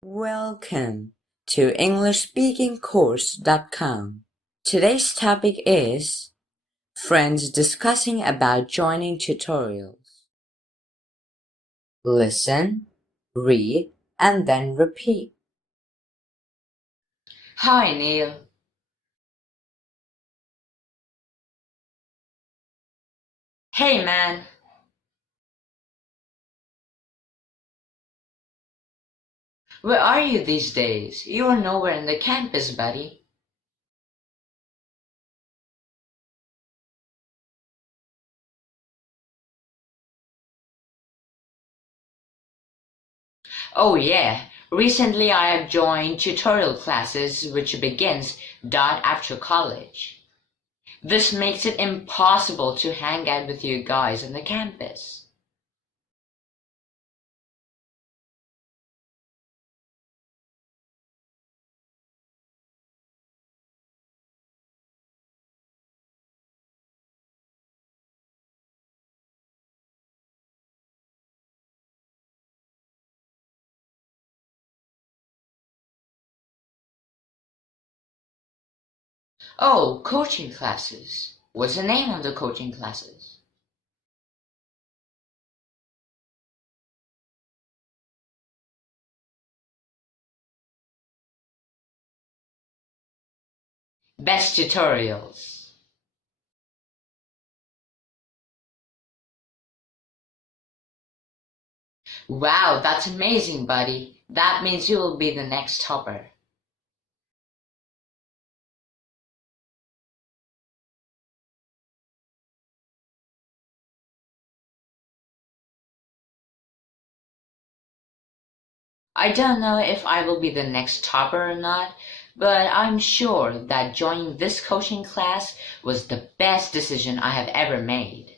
Welcome to EnglishSpeakingCourse.com. Today's topic is friends discussing about joining tutorials. Listen, read, and then repeat. Hi, Neil. Hey, man. Where are you these days? You are nowhere in the campus, buddy. Oh, yeah. Recently, I have joined tutorial classes which begins after college. This makes it impossible to hang out with you guys on the campus. Oh, coaching classes. What's the name of the coaching classes? Best tutorials. Wow, that's amazing, buddy. That means you will be the next topper. I don't know if I will be the next topper or not, but I'm sure that joining this coaching class was the best decision I have ever made.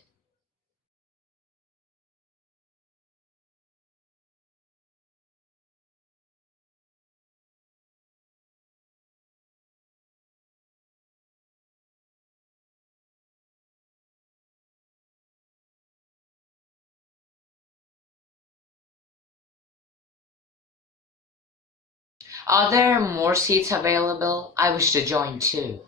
Are there more seats available? I wish to join too.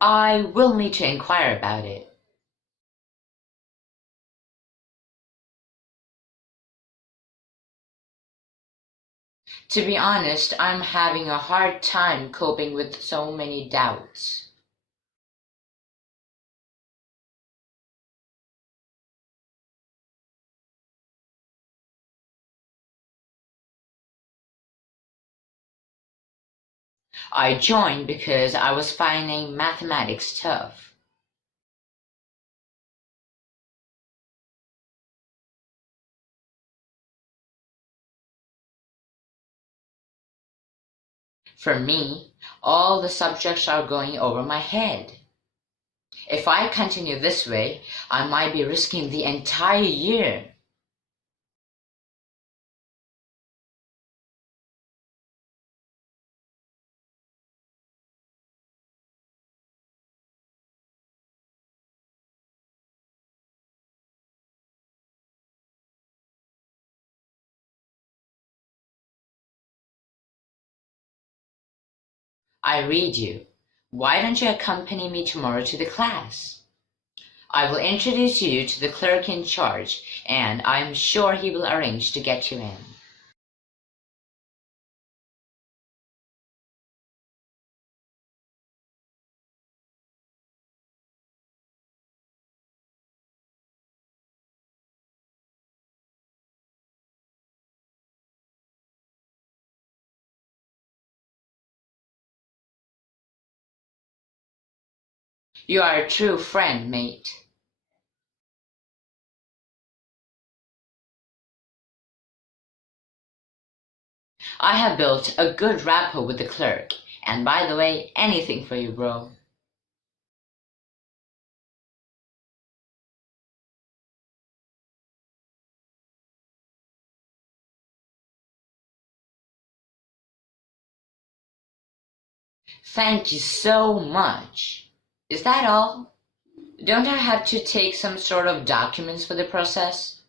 I will need to inquire about it. To be honest, I'm having a hard time coping with so many doubts. I joined because I was finding mathematics tough. For me, all the subjects are going over my head. If I continue this way, I might be risking the entire year. I read you. Why don't you accompany me tomorrow to the class? I will introduce you to the clerk in charge, and I'm sure he will arrange to get you in. You are a true friend, mate. I have built a good rapport with the clerk, and by the way, anything for you, bro. Thank you so much. Is that all? Don't I have to take some sort of documents for the process?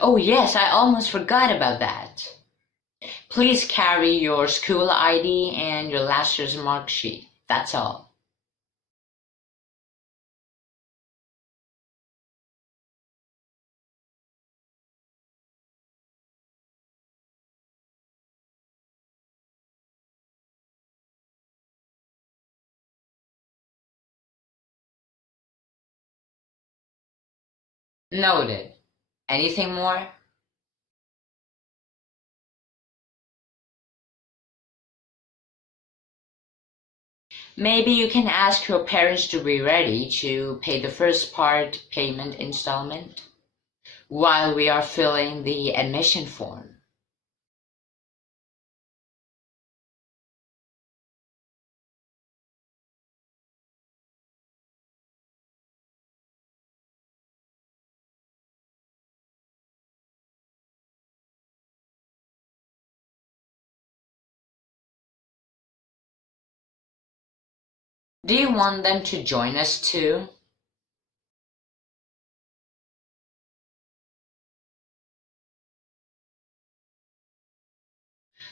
Oh yes, I almost forgot about that. Please carry your school ID and your last year's mark sheet. That's all. Noted. Anything more? Maybe you can ask your parents to be ready to pay the first part payment installment while we are filling the admission form. Do you want them to join us too?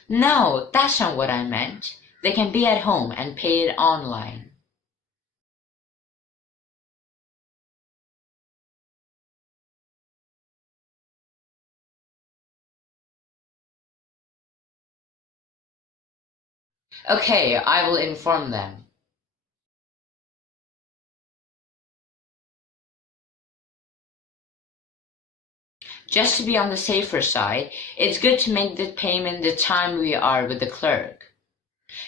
No, that's not what I meant. They can be at home and pay it online. Okay, I will inform them. Just to be on the safer side, it's good to make the payment the time we are with the clerk.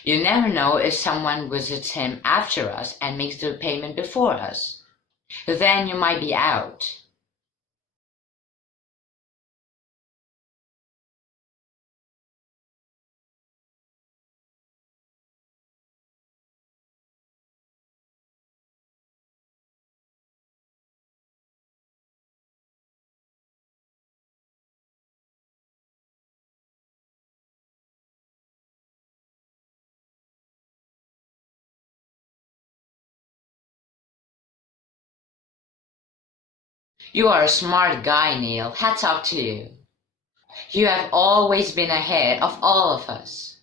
You never know if someone visits him after us and makes the payment before us. Then you might be out. You are a smart guy, Neil. Hats off to you. You have always been ahead of all of us.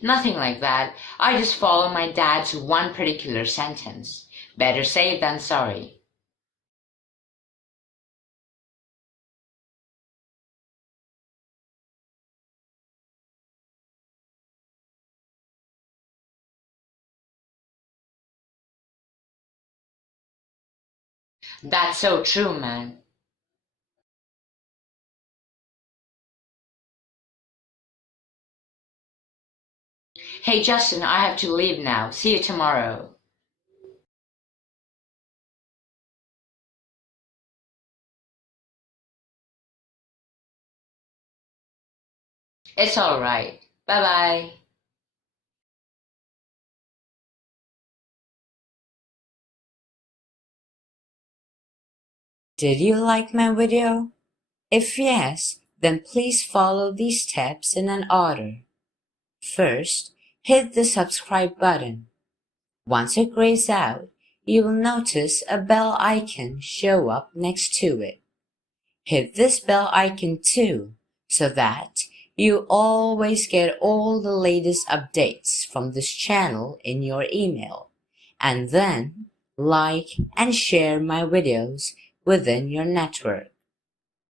Nothing like that. I just follow my dad's one particular sentence. Better safe than sorry. That's so true, man. Hey Justin, I have to leave now. See you tomorrow. It's alright. Bye bye. Did you like my video? If yes, then please follow these steps in an order. First, hit the subscribe button. Once it grays out, you will notice a bell icon show up next to it. Hit this bell icon too, so that you always get all the latest updates from this channel in your email. And then like and share my videos within your network.